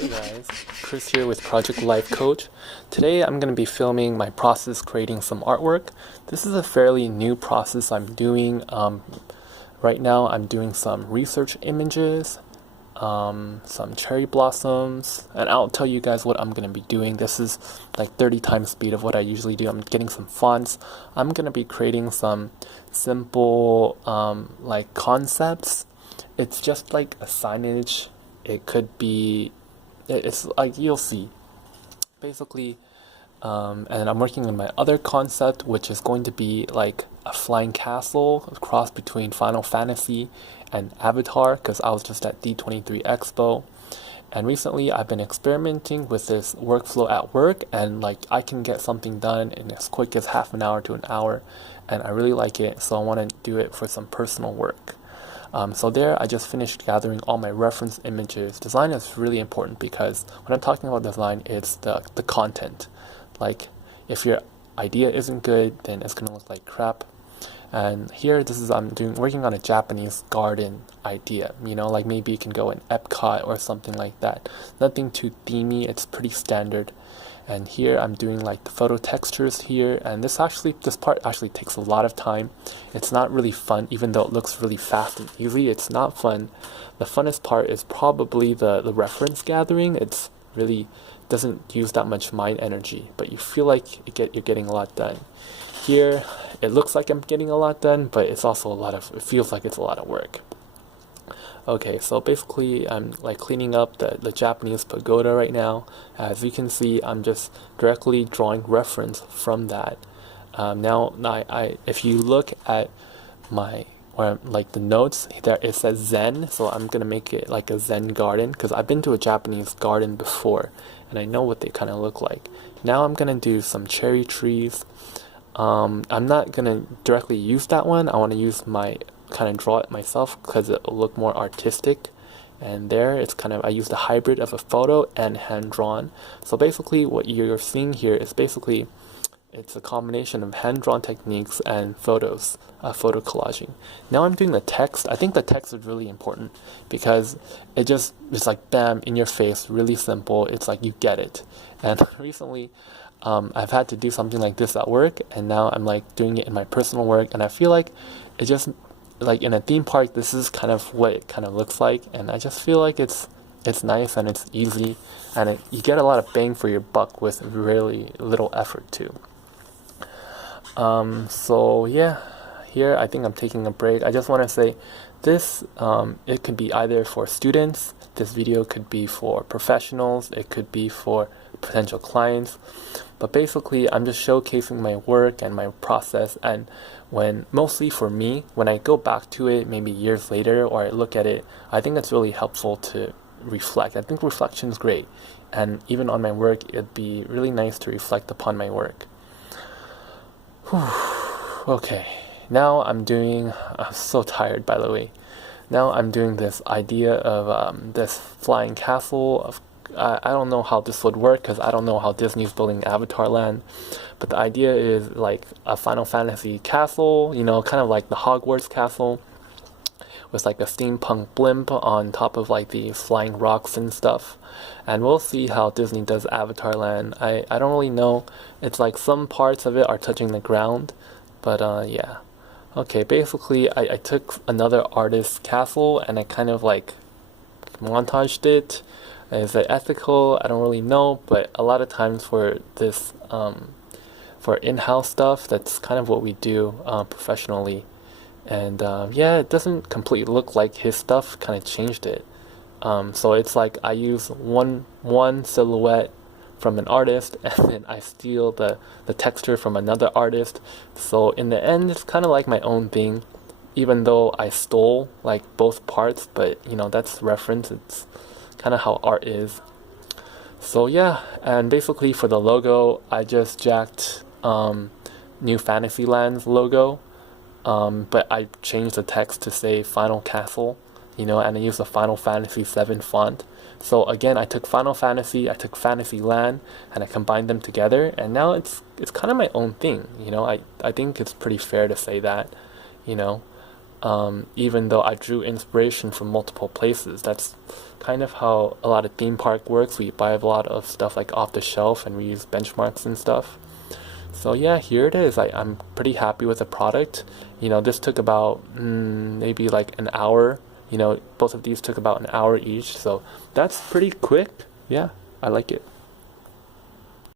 Hey guys, Chris here with Project Life Coach. Today I'm going to be filming my process creating some artwork. This is a fairly new process I'm doing. Right now I'm doing some research images, some cherry blossoms, and I'll tell you guys what I'm going to be doing. This is like 30 times speed of what I usually do. I'm getting some fonts. I'm going to be creating some simple like concepts. It's just like a signage. It could be it's like you'll see basically, and I'm working on my other concept, which is going to be like a flying castle, a cross between Final Fantasy and Avatar, because I was just at D23 Expo, and recently I've been experimenting with this workflow at work, and like I can get something done in as quick as half an hour to an hour, and I really like it, so I want to do it for some personal work. So there, I just finished gathering all my reference images. Design is really important because when I'm talking about design, it's the content. Like, if your idea isn't good, then it's gonna look like crap. And here, I'm working on a Japanese garden idea. You know, like maybe you can go in Epcot or something like that. Nothing too themey. It's pretty standard. And here I'm doing like the photo textures here, and this part actually takes a lot of time. It's not really fun, even though it looks really fast and easy. It's not fun. The funnest part is probably the reference gathering. It's really doesn't use that much mind energy, but you feel like you're getting a lot done. Here it looks like I'm getting a lot done, but it feels like it's a lot of work. Okay, so basically I'm like cleaning up the Japanese pagoda right now. As you can see, I'm just directly drawing reference from that. Now, if you look at like the notes, there it says Zen, so I'm gonna make it like a Zen garden because I've been to a Japanese garden before and I know what they kind of look like. Now I'm gonna do some cherry trees. I'm not gonna directly use that one. I want to use kind of draw it myself because it'll look more artistic. And there it's I used a hybrid of a photo and hand drawn. So basically what you're seeing here is it's a combination of hand drawn techniques and photo collaging. Now I'm doing the text. I think the text is really important because it's like bam in your face, really simple. It's like you get it. And recently I've had to do something like this at work, and now I'm like doing it in my personal work, and I feel like it just like in a theme park, this is kind of what it kind of looks like, and I just feel like it's nice and it's easy, and you get a lot of bang for your buck with really little effort too. So yeah, here I think I'm taking a break. I just want to say this, it could be either for students, this video could be for professionals, it could be for potential clients, but basically I'm just showcasing my work and my process, and mostly for me, when I go back to it maybe years later or I look at it, I think it's really helpful to reflect. I think reflection is great, and even on my work, it'd be really nice to reflect upon my work. Okay, now I'm so tired by the way. Now I'm doing this idea of this flying castle. I don't know how this would work because I don't know how Disney's building Avatar Land, but the idea is like a Final Fantasy castle, you know, kind of like the Hogwarts castle with like a steampunk blimp on top of like these flying rocks and stuff. And we'll see how Disney does Avatar Land. I don't really know. It's like some parts of it are touching the ground, but yeah. Okay, basically I took another artist's castle and I kind of like montaged it. Is it ethical? I don't really know, but a lot of times for this for in-house stuff, that's kind of what we do professionally. And yeah, it doesn't completely look like his stuff, kind of changed it. So it's like I use one silhouette from an artist and then I steal the texture from another artist. So in the end, it's kind of like my own thing, even though I stole like both parts, but you know, that's reference. It's kind of how art is. So yeah, and basically for the logo, I just jacked New Fantasyland's logo, but I changed the text to say Final Castle, you know, and I used the Final Fantasy 7 font. So again, I took Final Fantasy, I took Fantasyland, and I combined them together, and now it's kind of my own thing, you know. I think it's pretty fair to say that, you know. even though I drew inspiration from multiple places. That's kind of how a lot of theme park works. We buy a lot of stuff like off the shelf and we use benchmarks and stuff. So yeah, here it is. I'm pretty happy with the product. This took about maybe like an hour. Both of these took about an hour each, so that's pretty quick. Yeah, I like it.